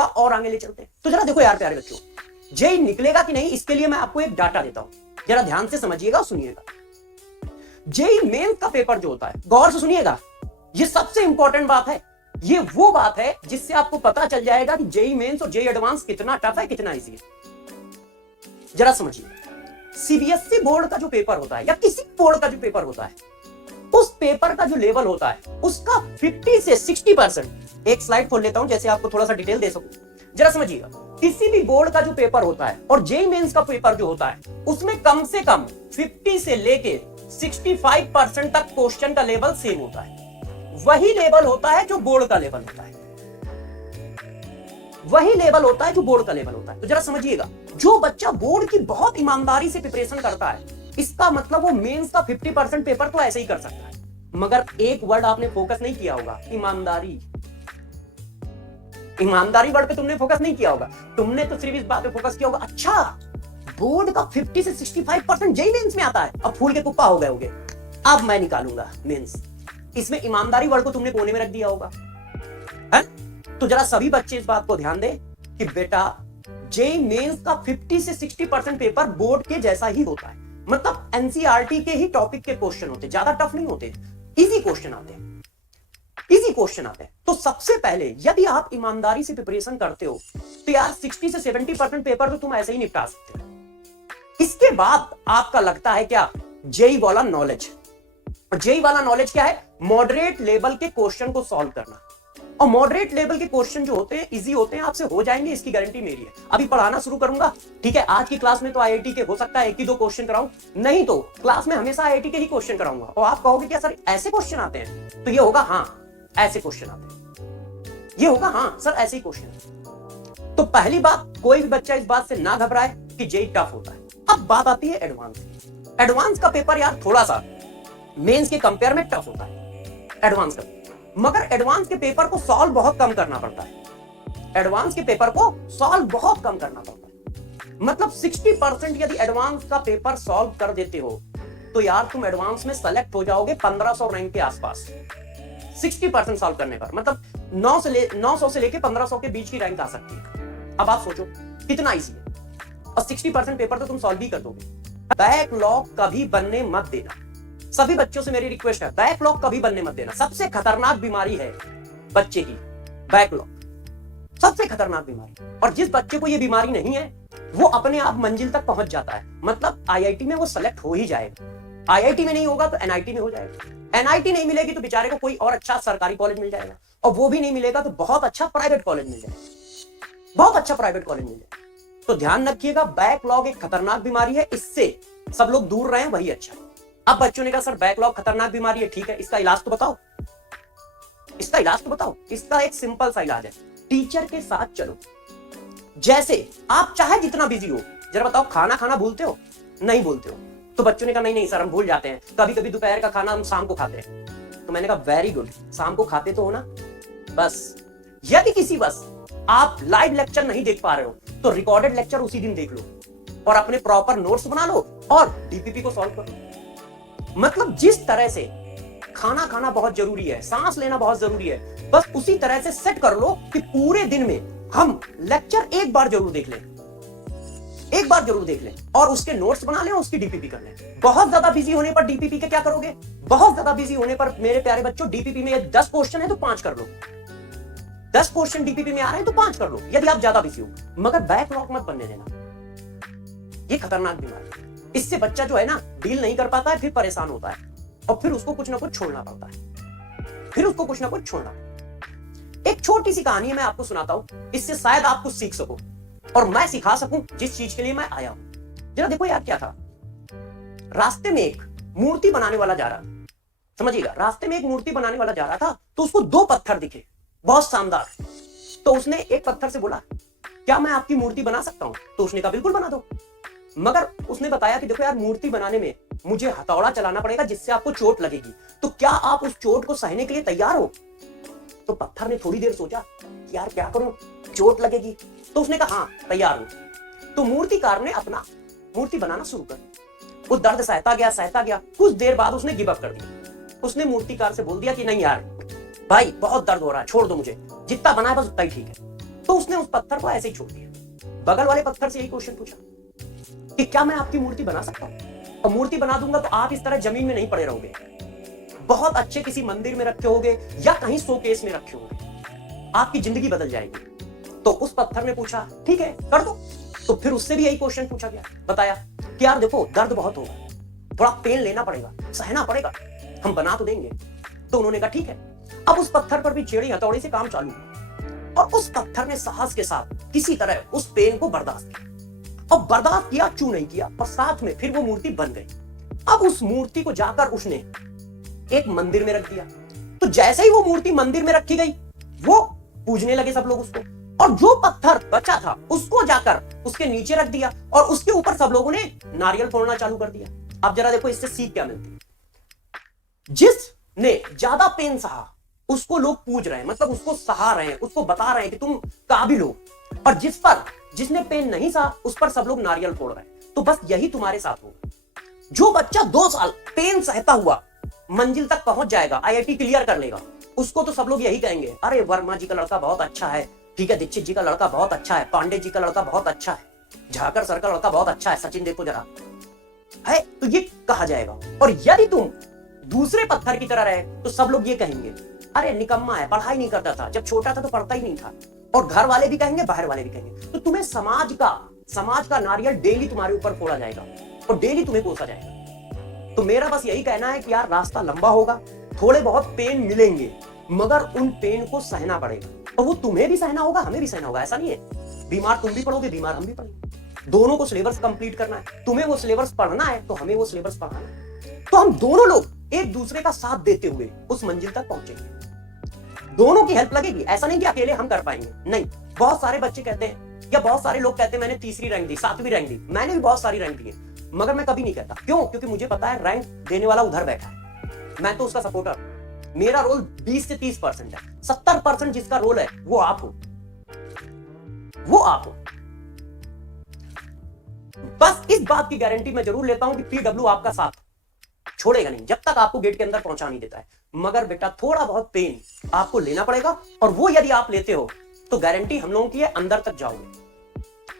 का और आगे ले चलते हैं। तो जरा देखो यार प्यारे बच्चों, जेई निकलेगा कि नहीं इसके लिए मैं आपको एक डाटा देता हूं, जरा ध्यान से समझिएगा, सुनिएगा। जेई मेंस का पेपर जो होता है, गौर से सुनिएगा, ये सबसे इंपॉर्टेंट बात है। ये वो बात है जिससे आपको पता चल जाएगा कि जेई मेंस और जेई एडवांस कितना टफ है, कितना इजी है। जरा समझिए, सीबीएसई बोर्ड का जो पेपर होता है या किसी बोर्ड का जो पेपर होता है, उस पेपर का जो लेवल होता है उसका 50 से 60%, एक स्लाइड खोल लेता हूं जैसे आपको थोड़ा सा डिटेल दे सकूं। जरा समझिएगा, किसी भी बोर्ड का जो पेपर होता है और जेई मेंस का पेपर जो होता है उसमें कम से कम 50 से लेके 65% तक क्वेश्चन का लेवल सेम होता है। वही लेवल होता है जो बोर्ड का लेवल होता है, वही लेवल होता है जो बोर्ड का लेवल होता है। तो जरा समझिएगा, जो बच्चा बोर्ड की बहुत ईमानदारी से प्रिपरेशन करता है, इसका मतलब वो मेंस का 50% पेपर तो ऐसे ही कर सकता है। मगर एक वर्ड आपने फोकस नहीं किया होगा, ईमानदारी। ईमानदारी वर्ड पे तुमने फोकस नहीं किया होगा, तुमने तो सिर्फ इस बात पे फोकस किया होगा, अच्छा बोर्ड का 50 से 65% जेई मेंस में आता है, अब फूल के कुप्पा हो गए होगे, अब मैं निकालूंगा मेंस। इसमें ईमानदारी वर्ड को तुमने कोने में रख दिया होगा, है? तो जरा सभी बच्चे इस बात को ध्यान दें कि बेटा जेई मेंस का 50 से 60% पेपर बोर्ड के जैसा ही होता है, मतलब एनसीईआरटी के ही टॉपिक के क्वेश्चन होते, ज्यादा टफ नहीं होते, इजी क्वेश्चन आते हैं, इजी क्वेश्चन आते हैं। तो सबसे पहले यदि आप ईमानदारी से प्रिपरेशन करते हो तो यार 60 से 70% पेपर तो तुम ऐसे ही निपटा सकते हो। इसके बाद आपका लगता है क्या, जेई वाला नॉलेज। और जेई वाला नॉलेज क्या है, मॉडरेट लेवल के क्वेश्चन को सॉल्व करना। और मॉडरेट लेवल के क्वेश्चन जो होते हैं इजी होते हैं, आपसे हो जाएंगे, इसकी गारंटी मेरी है। अभी पढ़ाना शुरू करूंगा, ठीक है, आज की क्लास में तो आईआईटी के हो सकता है एक ही दो क्वेश्चन कराऊं, नहीं तो क्लास में हमेशा आईआईटी के ही क्वेश्चन कराऊंगा। और आप कहोगे क्या सर ऐसे क्वेश्चन आते हैं, तो ये होगा हाँ ऐसे क्वेश्चन आते हैं, ये होगा हाँ सर ऐसे ही क्वेश्चन। तो पहली बात, कोई भी बच्चा इस बात से ना घबराए कि जेई टफ होता है। अब बात आती है एडवांस की। एडवांस का पेपर यार थोड़ा सा मेंस के कंपेयर में टफ होता है, एडवांस का, मगर एडवांस के पेपर को सॉल्व बहुत कम करना पड़ता है। एडवांस के पेपर को सॉल्व बहुत कम करना पड़ता है, मतलब 60% यदि एडवांस का पेपर सॉल्व कर देते हो तो यार तुम एडवांस में सेलेक्ट हो जाओगे 1500 रैंक के आसपास। 60% सॉल्व करने पर मतलब 900 से लेके 1500 के बीच की रैंक आ सकती है। अब आप सोचो कितना इजी है, और 60% पेपर तो तुम सॉल्व ही कर दोगे। बैकलॉग कभी बनने मत देना, सभी बच्चों से मेरी रिक्वेस्ट है, बैकलॉग कभी बनने मत देना। सबसे खतरनाक बीमारी है बच्चे की बैकलॉग, सबसे खतरनाक बीमारी। और जिस बच्चे को ये बीमारी नहीं है वो अपने आप मंजिल तक पहुंच जाता है, मतलब आईआईटी में वो सेलेक्ट हो ही जाएगा। आईआईटी में नहीं होगा तो एनआईटी में हो जाएगा, एनआईटी नहीं मिलेगी तो बेचारे को कोई और अच्छा सरकारी कॉलेज मिल जाएगा, और वो भी नहीं मिलेगा तो बहुत अच्छा प्राइवेट कॉलेज मिल जाएगा, बहुत अच्छा प्राइवेट कॉलेज मिल जाएगा। तो ध्यान रखिएगा, बैकलॉग एक खतरनाक बीमारी है, इससे सब लोग दूर रहें वही अच्छा है। अब बच्चों ने कहा सर बैकलॉग खतरनाक बीमारी है, ठीक है, इसका इलाज तो बताओ, इसका इलाज तो बताओ। इसका एक सिंपल सा इलाज है, टीचर के साथ चलो। जैसे आप चाहे जितना बिजी हो, जरा बताओ खाना खाना भूलते हो, नहीं भूलते हो? तो बच्चों ने कहा नहीं नहीं सर हम भूल जाते हैं, कभी कभी दोपहर का खाना हम शाम को खाते हैं। तो मैंने कहा वेरी गुड, शाम को खाते तो हो ना। बस यदि किसी बस आप लाइव लेक्चर नहीं देख पा रहे हो तो रिकॉर्डेड लेक्चर उसी दिन देख लो और अपने प्रॉपर नोट्स बना लो और डीपीपी को सॉल्व कर लो। मतलब जिस तरह से खाना खाना बहुत जरूरी है, सांस लेना बहुत जरूरी है, बस उसी तरह से सेट कर लो कि पूरे दिन में हम लेक्चर एक बार जरूर देख लें, एक बार जरूर देख लें और उसके नोट्स बना लें, उसकी डीपीपी कर लें। बहुत ज्यादा बिजी होने पर डीपीपी के क्या करोगे, बहुत ज्यादा बिजी होने पर मेरे प्यारे बच्चों डीपीपी में 10 क्वेश्चन है तो 5 कर लो, 10 क्वेश्चन डीपीपी में आ रहे हैं तो 5 कर लो यदि आप ज्यादा बिजी हो, मगर बैकलॉग मत बनने देना। ये खतरनाक बीमारी है, इससे बच्चा जो है ना डील नहीं कर पाता है, फिर परेशान होता है और फिर उसको कुछ ना कुछ छोड़ना पड़ता है, फिर उसको कुछ ना कुछ छोड़ना। एक छोटी सी कहानी मैं आपको सुनाता हूं, इससे शायद आप कुछ सीख सको और मैं सिखा सकूं जिस चीज के लिए मैं आया हूं। जरा देखो यार क्या था, रास्ते में एक मूर्ति बनाने वाला जा रहा था, समझिएगा, रास्ते में एक मूर्ति बनाने वाला जा रहा था तो उसको 2 पत्थर दिखे बहुत शानदार। तो उसने एक पत्थर से बोला क्या मैं आपकी मूर्ति बना सकता हूं? तो उसने कहा बिल्कुल बना दो, मगर उसने बताया कि देखो यार मूर्ति बनाने में मुझे हथौड़ा चलाना पड़ेगा जिससे आपको चोट लगेगी, तो क्या आप उस चोट को सहने के लिए तैयार हो? तो पत्थर ने थोड़ी देर सोचा कि यार क्या करूं, चोट लगेगी, तो उसने कहा हाँ तैयार हूं। तो मूर्तिकार ने अपना मूर्ति बनाना शुरू कर, वो दर्द सहता गया, कुछ देर बाद उसने गिव अप कर दिया। उसने मूर्तिकार से बोल दिया कि नहीं यार भाई बहुत दर्द हो रहा है, छोड़ दो मुझे, जितना बना है बस उतना ही ठीक है। तो उसने उस पत्थर को ऐसे ही छोड़ दिया। बगल वाले पत्थर से यही क्वेश्चन पूछा कि क्या मैं आपकी मूर्ति बना सकता हूं? और मूर्ति बना दूंगा तो आप इस तरह जमीन में नहीं पड़े रहोगे, बहुत अच्छे किसी मंदिर में रखे होगे या कहीं शोकेस में रखे होगे, आपकी जिंदगी बदल जाएगी। तो उस पत्थर ने पूछा ठीक है कर दो। तो फिर उससे भी यही क्वेश्चन पूछा गया, बताया कि यार देखो दर्द बहुत होगा, थोड़ा पेन लेना पड़ेगा, सहना पड़ेगा, हम बना तो देंगे। तो उन्होंने कहा ठीक है। अब उस पत्थर पर भी छेड़ी हथौड़ी से काम चालू और उस पत्थर ने साहस के साथ किसी तरह उस पेन को बर्दाश्त किया और बर्दाश्त किया, चू नहीं किया, और साथ में फिर वो मूर्ति बन गई। अब उस मूर्ति को जाकर उसने एक मंदिर में रख दिया। तो जैसे ही वो मूर्ति मंदिर में रखी गई वो पूजने लगे सब लोग उसको, और जो पत्थर बचा था उसको जाकर उसके नीचे रख दिया और उसके ऊपर सब लोगों ने नारियल फोड़ना चालू कर दिया। अब जरा देखो इससे सीख क्या मिलती है। जिसने ज्यादा पेन सहा उसको लोग पूज रहे हैं, मतलब उसको सहा रहे हैं, उसको बता रहे हैं कि तुम काबिल हो, और जिसने पेन नहीं सहा उस पर सब लोग नारियल फोड़ रहे हैं। तो बस यही तुम्हारे साथ होगा। जो बच्चा 2 साल पेन सहता हुआ मंजिल तक पहुंच जाएगा, IIT क्लियर कर लेगा, उसको तो सब लोग यही कहेंगे अरे वर्मा जी का लड़का बहुत अच्छा है, ठीक है, दीक्षित जी का लड़का बहुत अच्छा है, पांडे जी का लड़का बहुत अच्छा है, झाकर सर का लड़का बहुत अच्छा है, सचिन देखो जरा है, तो ये कहा जाएगा। और यदि तुम दूसरे पत्थर की तरह रहे तो सब लोग ये कहेंगे अरे निकम्मा है, पढ़ाई नहीं करता था, जब छोटा था तो पढ़ता ही नहीं था। और घर वाले भी कहेंगे, बाहर वाले भी कहेंगे। तो तुम्हें समाज का नारियल डेली तुम्हारे ऊपर फोड़ा जाएगा और डेली तुम्हें कोसा जाएगा। तो मेरा बस यही कहना है कि यार रास्ता लंबा होगा, थोड़े बहुत पेन मिलेंगे, मगर उन पेन को सहना पड़ेगा, और वो तुम्हें भी सहना होगा, हमें भी सहना होगा। ऐसा नहीं है बीमार तुम भी पढ़ोगे, बीमार हम भी पढ़ेंगे, दोनों को सिलेबस कंप्लीट करना है। तुम्हें वो सिलेबस पढ़ना है तो हमें वो सिलेबस पढ़ना है। तो हम दोनों लोग एक दूसरे का साथ देते हुए उस मंजिल तक पहुंचेंगे। दोनों की हेल्प लगेगी, ऐसा नहीं कि अकेले हम कर पाएंगे, नहीं। बहुत सारे बच्चे कहते हैं या बहुत सारे लोग कहते हैं मैंने 3री रैंक दी, 7वीं रैंक दी, मैंने भी बहुत सारी रैंक दी, मगर मैं कभी नहीं कहता। क्यों? क्योंकि मुझे पता है रैंक देने वाला उधर बैठा है, मैं तो उसका सपोर्टर। मेरा रोल 20 से 30% है, 70% जिसका रोल है वो आप हो, वो आप हो। बस इस बात की गारंटी मैं जरूर लेता हूं कि PW आपका साथ छोड़ेगा नहीं जब तक आपको गेट के अंदर पहुंचा नहीं देता है। मगर बेटा थोड़ा बहुत पेन आपको लेना पड़ेगा, और वो यदि आप लेते हो तो गारंटी हम लोगों की है अंदर तक जाओगे,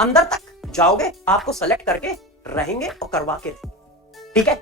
अंदर तक जाओगे, आपको सेलेक्ट करके रहेंगे और करवा के, ठीक है।